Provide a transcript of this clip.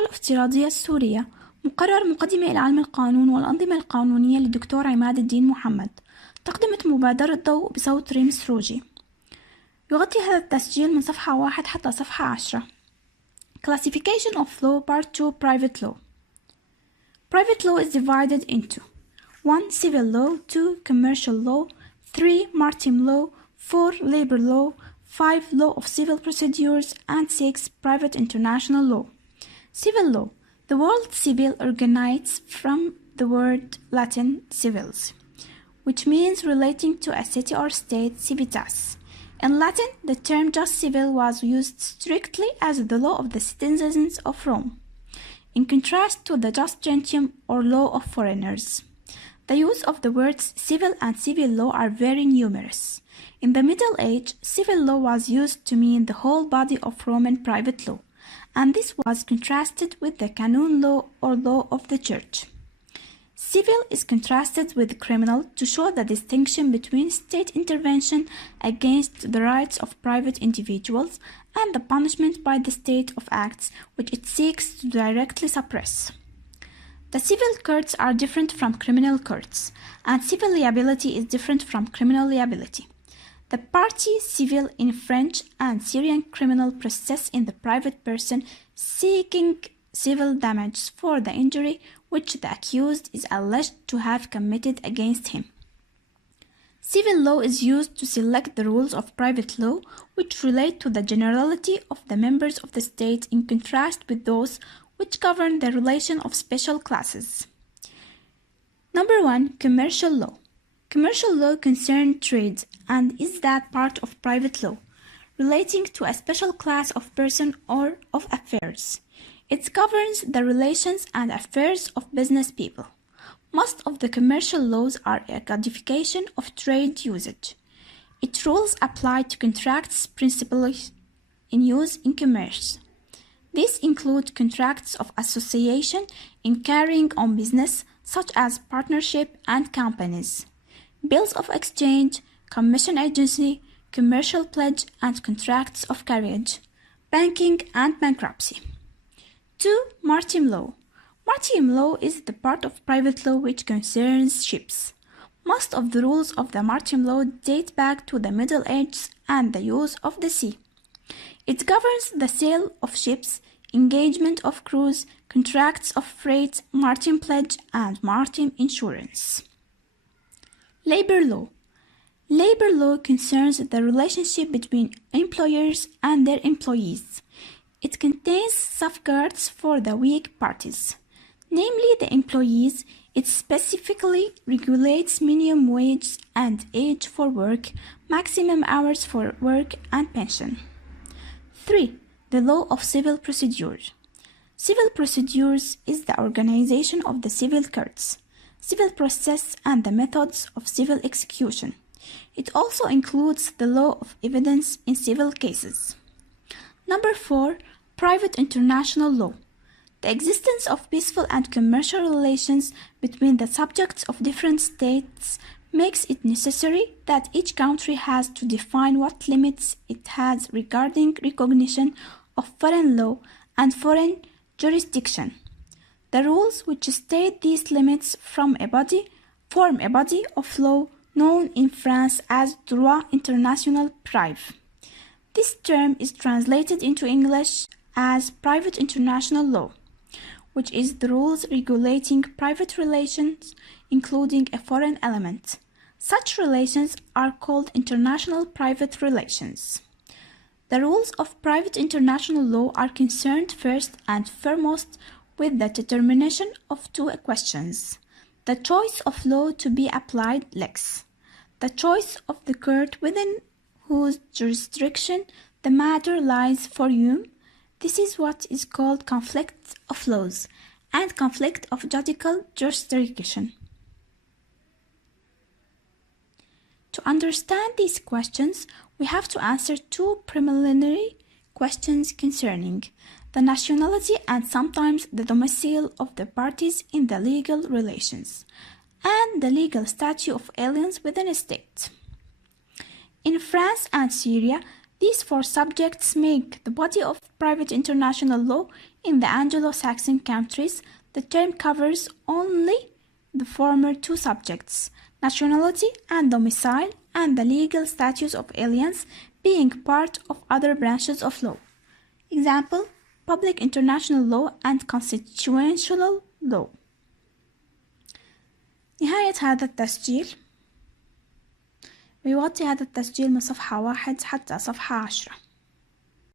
الإفتراضية السورية. مقرر مقدمة إلى علم القانون والأنظمة القانونية للدكتور عماد الدين محمد. تقدمة مبادرة ضوء بصوت ريم سروجي. يغطي هذا التسجيل من صفحة 1 حتى صفحة 10. Classification of Law Part 2 Private Law. Private law is divided into 1. Civil law, 2. Commercial law, 3. Maritime law, 4. Labor law, 5. Law of civil procedures, and 6. Private international law. Civil law. The word civil originates from the word Latin civilis, which means relating to a city or state, civitas. In Latin, the term just civil was used strictly as the law of the citizens of Rome, in contrast to the just gentium or law of foreigners. The use of the words civil and civil law are very numerous. In the Middle Age, civil law was used to mean the whole body of Roman private law, and this was contrasted with the canon law or law of the church. Civil is contrasted with criminal to show the distinction between state intervention against the rights of private individuals and the punishment by the state of acts which it seeks to directly suppress. The civil courts are different from criminal courts, and civil liability is different from criminal liability. The partie civile in French and Syrian criminal process in the private person seeking civil damages for the injury which the accused is alleged to have committed against him. Civil law is used to select the rules of private law which relate to the generality of the members of the state in contrast with those which govern the relation of special classes. Number 1. Commercial law. Commercial law concerns trade and is that part of private law relating to a special class of person or of affairs. It governs the relations and affairs of business people. Most of the commercial laws are a codification of trade usage. Its rules apply to contracts principally in use in commerce. These include contracts of association in carrying on business, such as partnership and companies, bills of exchange, commission agency, commercial pledge, and contracts of carriage, banking, and bankruptcy. 2. Maritime law. Maritime law is the part of private law which concerns ships. Most of the rules of the maritime law date back to the Middle Ages and the use of the sea. It governs the sale of ships, engagement of crews, contracts of freight, maritime pledge, and maritime insurance. Labor law. Labor law concerns the relationship between employers and their employees. It contains safeguards for the weak parties, namely the employees. It specifically regulates minimum wage and age for work, maximum hours for work, and pension. 3. The law of civil procedure. Civil procedures is the organization of the civil courts, civil process, and the methods of civil execution. It also includes the law of evidence in civil cases. Number 4. Private international law. The existence of peaceful and commercial relations between the subjects of different states makes it necessary that each country has to define what limits it has regarding recognition of foreign law and foreign jurisdiction. The rules which state these limits form a body of law known in France as droit international privé. This term is translated into English as private international law, which is the rules regulating private relations, including a foreign element. Such relations are called international private relations. The rules of private international law are concerned first and foremost with the determination of two questions: the choice of law to be applied, lex, the choice of the court within whose jurisdiction the matter lies, for whom. This is what is called conflict of laws and conflict of judicial jurisdiction. To understand these questions, we have to answer two preliminary questions concerning the nationality and sometimes the domicile of the parties in the legal relations, and the legal status of aliens within a state. In France and Syria, these four subjects make the body of private international law In the Anglo-Saxon countries, the term covers only the former two subjects, nationality and domicile, and the legal status of aliens being part of other branches of law. Example: public international law and constitutional law. نهاية هذا التسجيل. ويغطي هذا التسجيل من صفحة 1 حتى صفحة 10.